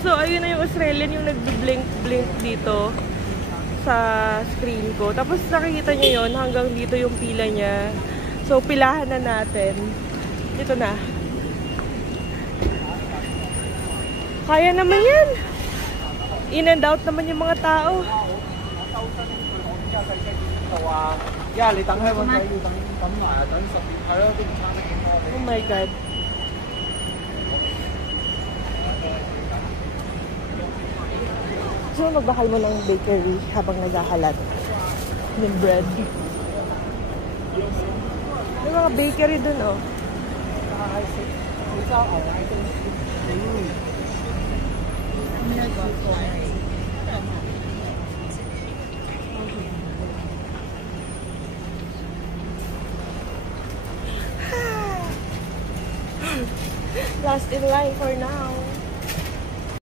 So, ayun na yung Australian yung nag-blink-blink dito sa screen ko. Tapos nakikita nyo yun, hanggang dito yung pila niya. So, pilahan na natin. Dito na. Kaya naman yan. In and out naman yung mga tao. Oh my God. So, magbakal mo ng bakery habang naghahalat ng bread. May mga bakery dun, oh. Last in line for now.